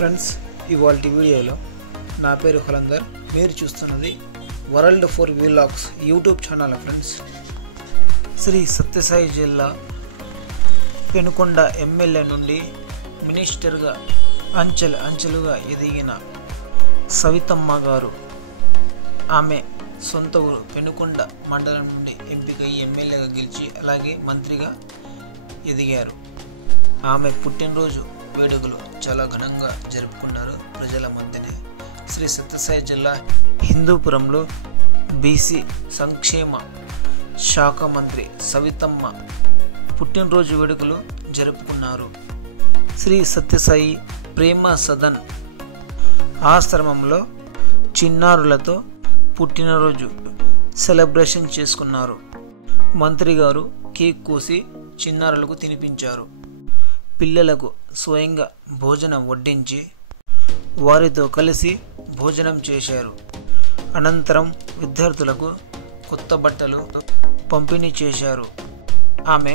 Friends, ఇవాల్టి వీడియోలో నా పేరు కలందర్. మీరు చూస్తున్నది world four vlogs YouTube channel. Friends, Shri Sathya Sai జిల్లా పెనుకొండ ఎమ్మెల్యే నుండి మినిస్టర్గా అంచెలుగా ఎదిగిన సవితమ్మ గారు ఆమె సొంత ఊరు పెనుకొండ మండలం నుండి ఎంపికై ఎమ్మెల్యేగా గెలిచి అలాగే మంత్రిగా ఎదిగారు. ఆమె పుట్టినరోజు వేడుకలు చాలా ఘనంగా జరుపుకున్నారు ప్రజల మధ్యనే. శ్రీ సత్యసాయి జిల్లా హిందూపురంలో బీసీ సంక్షేమ శాఖ మంత్రి సవితమ్మ పుట్టినరోజు వేడుకలు జరుపుకున్నారు. శ్రీ సత్యసాయి ప్రేమ సదన్ ఆశ్రమంలో చిన్నారులతో పుట్టినరోజు సెలబ్రేషన్ చేసుకున్నారు. మంత్రి గారు కేక్ కోసి చిన్నారులకు తినిపించారు. పిల్లలకు స్వయంగా భోజనం వడ్డించి వారితో కలిసి భోజనం చేశారు. అనంతరం విద్యార్థులకు కొత్త బట్టలు పంపిణీ చేశారు. ఆమె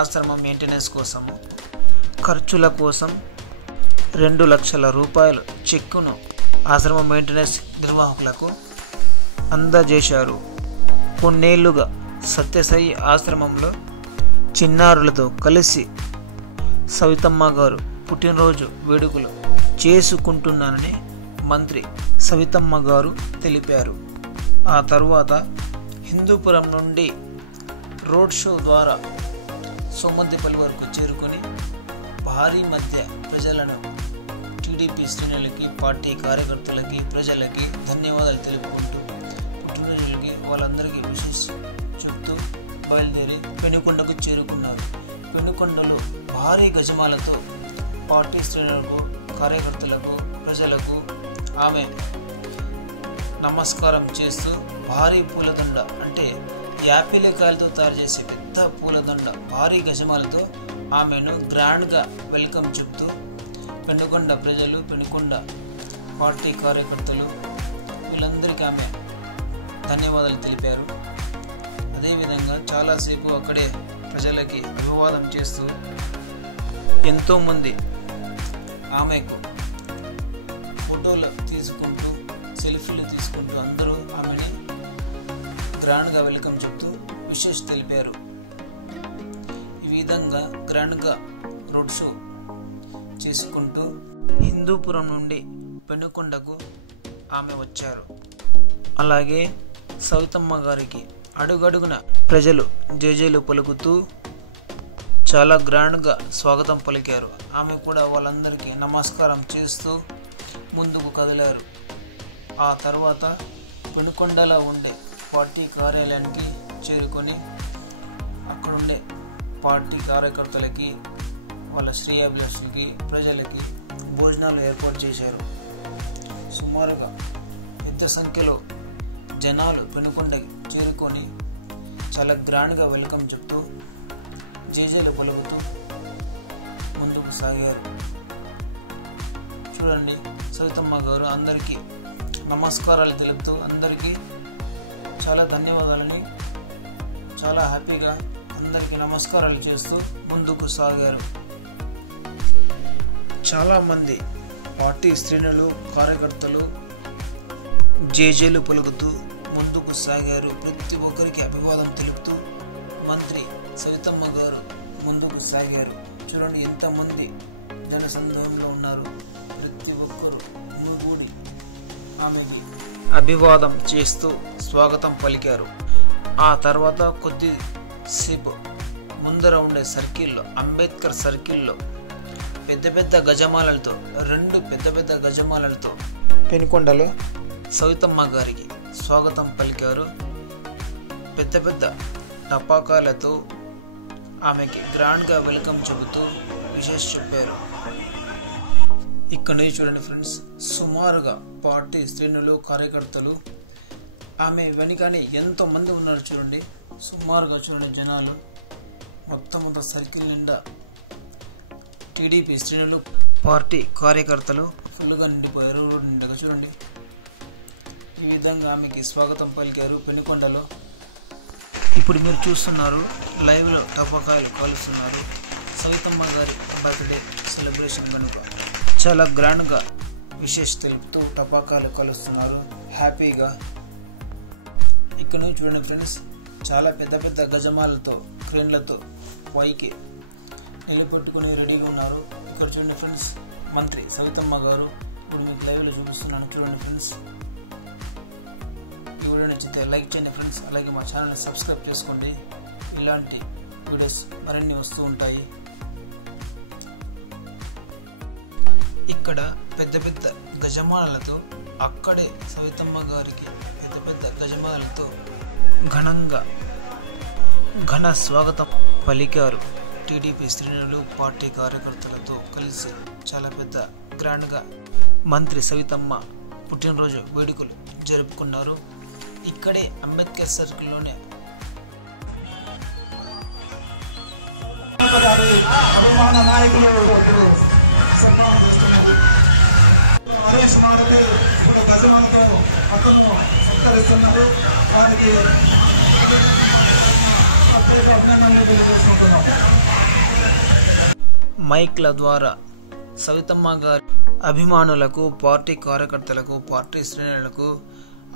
ఆశ్రమం మెయింటెనెన్స్ కోసం ఖర్చుల కోసం 2 లక్షల రూపాయలు చెక్కును ఆశ్రమ మెయింటెనెన్స్ నిర్వాహకులకు అందజేశారు. కొన్నేళ్లుగా సత్యసాయి ఆశ్రమంలో చిన్నారులతో కలిసి సవితమ్మ గారు పుట్టినరోజు వేడుకలు చేసుకుంటున్నానని మంత్రి సవితమ్మ గారు తెలిపారు. ఆ తర్వాత హిందూపురం నుండి రోడ్ షో ద్వారా సోమద్దిపల్లి వరకు చేరుకొని భారీ మధ్య ప్రజలను టీడీపీ శ్రేణులకి, పార్టీ కార్యకర్తలకి, ప్రజలకి ధన్యవాదాలు తెలుపుకుంటూ పుట్టినరోజులకి వాళ్ళందరికీ విషెస్ చెప్తూ బయలుదేరి పెనుకొండకు చేరుకున్నారు. పెనుకొండలో భారీ గజమాలతో పార్టీ శ్రేణులకు, కార్యకర్తలకు, ప్రజలకు ఆమె నమస్కారం చేస్తూ భారీ పూలదండ, అంటే యాపిలకాయలతో తయారు చేసే పెద్ద పూలదండ, భారీ గజమాలతో ఆమెను గ్రాండ్గా వెల్కమ్ చెప్తూ పెనుకొండ ప్రజలు, పెనుకొండ పార్టీ కార్యకర్తలు వీళ్ళందరికీ ఆమె ధన్యవాదాలు తెలిపారు. అదేవిధంగా చాలాసేపు అక్కడే ప్రజలకి అభివాదం చేస్తూ ఎంతోమంది ఆమెకు ఫోటోలు తీసుకుంటూ, సెల్ఫీలు తీసుకుంటూ అందరూ ఆమెని గ్రాండ్గా వెల్కమ్ చెప్తూ విషెస్ తెలిపారు. ఈ విధంగా గ్రాండ్గా రోడ్ షో చేసుకుంటూ హిందూపురం నుండి పెనుకొండకు ఆమె వచ్చారు. అలాగే సవితమ్మ గారికి అడుగడుగున ప్రజలు జేజేలు పలుకుతూ చాలా గ్రాండ్గా స్వాగతం పలికారు. ఆమె కూడా వాళ్ళందరికీ నమస్కారం చేస్తూ ముందుకు కదిలారు. ఆ తర్వాత పెనుకొండలో ఉండే పార్టీ కార్యాలయానికి చేరుకొని అక్కడుండే పార్టీ కార్యకర్తలకి, వాళ్ళ శ్రేయోభిలాషులకి, ప్రజలకి భోజనాలు ఏర్పాటు చేశారు. సుమారుగా పెద్ద సంఖ్యలో జనాలు పెనుకొండకి చేరుకొని చాలా గ్రాండ్గా వెల్కమ్ చెప్తూ జేజేలు పలుకుతూ ముందుకు సాగారు. చూడండి, సవితమ్మ గారు అందరికీ నమస్కారాలు తెలుపుతూ అందరికీ చాలా ధన్యవాదాలని చాలా హ్యాపీగా అందరికీ నమస్కారాలు చేస్తూ ముందుకు సాగారు. చాలామంది పార్టీ శ్రేణులు, కార్యకర్తలు జేజేలు పలుకుతూ ముందుకు సాగారు. ప్రతి ఒక్కరికి అభివాదం తెలుపుతూ మంత్రి సవితమ్మ గారు ముందుకు సాగారు. చూడండి ఎంతమంది జనసందోహంలో ఉన్నారు. ప్రతి ఒక్కరు మూగుడి ఆమెకి అభివాదం చేస్తూ స్వాగతం పలికారు. ఆ తర్వాత కొద్దిసేపు ముందర ఉండే సర్కిల్లో, అంబేద్కర్ సర్కిల్లో పెద్ద పెద్ద గజమాలలతో, 2 పెద్ద గజమాలలతో పెనుకొండలో సవితమ్మ గారికి స్వాగతం పలికారు. పెద్ద టపాకాయలతో ఆమెకి గ్రాండ్గా వెల్కమ్ చెబుతూ విషెస్ చెప్పారు. ఇక్కడ నుంచి చూడండి ఫ్రెండ్స్, సుమారుగా పార్టీ శ్రేణులు, కార్యకర్తలు ఆమె వెనుకనే ఎంతో మంది ఉన్నారు. చూడండి, సుమారుగా చూడండి జనాలు మొత్తం అంత సర్కిల్ నిండా టీడీపీ శ్రేణులు, పార్టీ కార్యకర్తలు ఫుల్గా నిండిపోయారు. రోడ్డు నిండుగా చూడండి. ఈ విధంగా ఆమెకి స్వాగతం పలికారు పెనుకొండలో. ఇప్పుడు మీరు చూస్తున్నారు లైవ్లో టపాకాయలు కాలుస్తున్నారు. సవితమ్మ గారి బర్త్డే సెలబ్రేషన్ కనుక చాలా గ్రాండ్గా విశేష తెలుపుతూ టపాకాలు కలుస్తున్నారు హ్యాపీగా. ఇక్కడ నుంచి చూడండి ఫ్రెండ్స్, చాలా పెద్ద పెద్ద గజమాలతో క్రేన్లతో పైకి నిలబెట్టుకుని రెడీగా ఉన్నారు. ఇక్కడ చూడండి ఫ్రెండ్స్, మంత్రి సవితమ్మ గారు ఇప్పుడు మీకు లైవ్లో చూపిస్తున్నాను. చూడండి ఫ్రెండ్స్, ఈ వీడియో నచ్చితే లైక్ చేయండి ఫ్రెండ్స్. అలాగే మా ఛానల్ని సబ్స్క్రైబ్ చేసుకోండి. ఇలాంటి వీడియోస్ మరిన్ని వస్తూ ఉంటాయి. ఇక్కడ పెద్ద పెద్ద గజమాలతో అక్కడే సవితమ్మ గారికి పెద్ద పెద్ద గజమాలతో ఘన స్వాగతం పలికారు. టీడీపీ శ్రేణులు పార్టీ కార్యకర్తలతో కలిసి చాలా పెద్ద గ్రాండ్గా మంత్రి సవితమ్మ పుట్టినరోజు వేడుకలు జరుపుకున్నారు. ఇక్కడే అంబేద్కర్ సర్కిల్లోనే మైక్ల ద్వారా సవితమ్మ గారి అభిమానులకు, పార్టీ కార్యకర్తలకు, పార్టీ శ్రేణులకు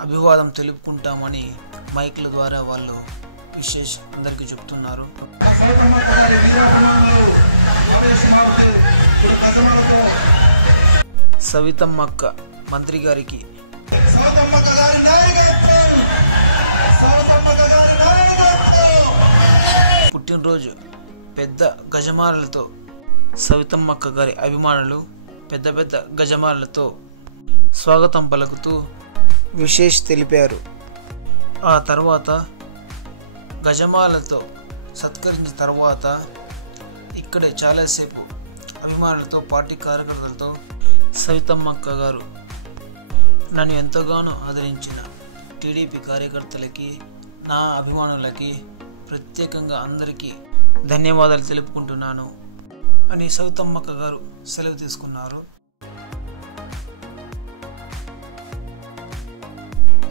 అభివాదం తెలుపుకుంటామని మైక్ల ద్వారా వాళ్ళు విశేష అందరికీ చెప్తున్నారు. సవితమ్మక్క మంత్రి గారికి పుట్టినరోజు పెద్ద గజమాలతో సవితమ్మక్క గారి అభిమానులు పెద్ద పెద్ద గజమాలతో స్వాగతం పలుకుతూ విశేష్ తెలిపారు. ఆ తర్వాత గజమాలతో సత్కరించిన తర్వాత ఇక్కడే చాలాసేపు అభిమానులతో, పార్టీ కార్యకర్తలతో సవితమ్మక్క గారు నన్ను ఎంతగానో ఆదరించిన టీడీపీ కార్యకర్తలకి, నా అభిమానులకి ప్రత్యేకంగా అందరికీ ధన్యవాదాలు తెలుపుకుంటున్నాను అని సవితమ్మక్క గారు సెలవు తీసుకున్నారు.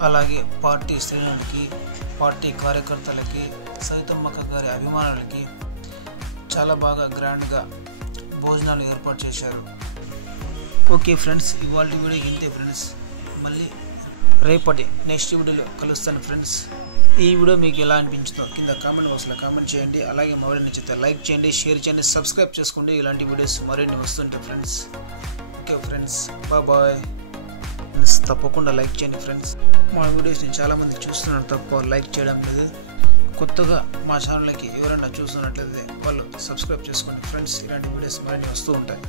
అలాగే పార్టీ శ్రేణులకి, పార్టీ కార్యకర్తలకి, సవితమ్మక్క గారి అభిమానులకి చాలా బాగా గ్రాండ్గా భోజనాలు ఏర్పాటు చేశారు. ఓకే ఫ్రెండ్స్, ఇవాళ వీడియో ఇంతే ఫ్రెండ్స్. మళ్ళీ రేపటి నెక్స్ట్ వీడియోలో కలుస్తాను ఫ్రెండ్స్. ఈ వీడియో మీకు ఎలా అనిపించిందో కింద కామెంట్ బాక్స్లో కామెంట్ చేయండి. అలాగే మా వీడియో నచ్చితే లైక్ చేయండి, షేర్ చేయండి, సబ్స్క్రైబ్ చేసుకోండి. ఇలాంటి వీడియోస్ మరిన్ని వస్తుంటాయి ఫ్రెండ్స్. Okay friends, bye. తప్పకుండా లైక్ చేయండి ఫ్రెండ్స్. మా వీడియోస్ని చాలామంది చూస్తున్నారు తప్ప లైక్ చేయడం లేదు. కొత్తగా మా ఛానల్కి ఎవరైనా చూస్తున్నట్లయితే వాళ్ళు సబ్స్క్రైబ్ చేసుకోండి ఫ్రెండ్స్. ఇలాంటి వీడియోస్ మరిన్ని వస్తూ ఉంటాయి.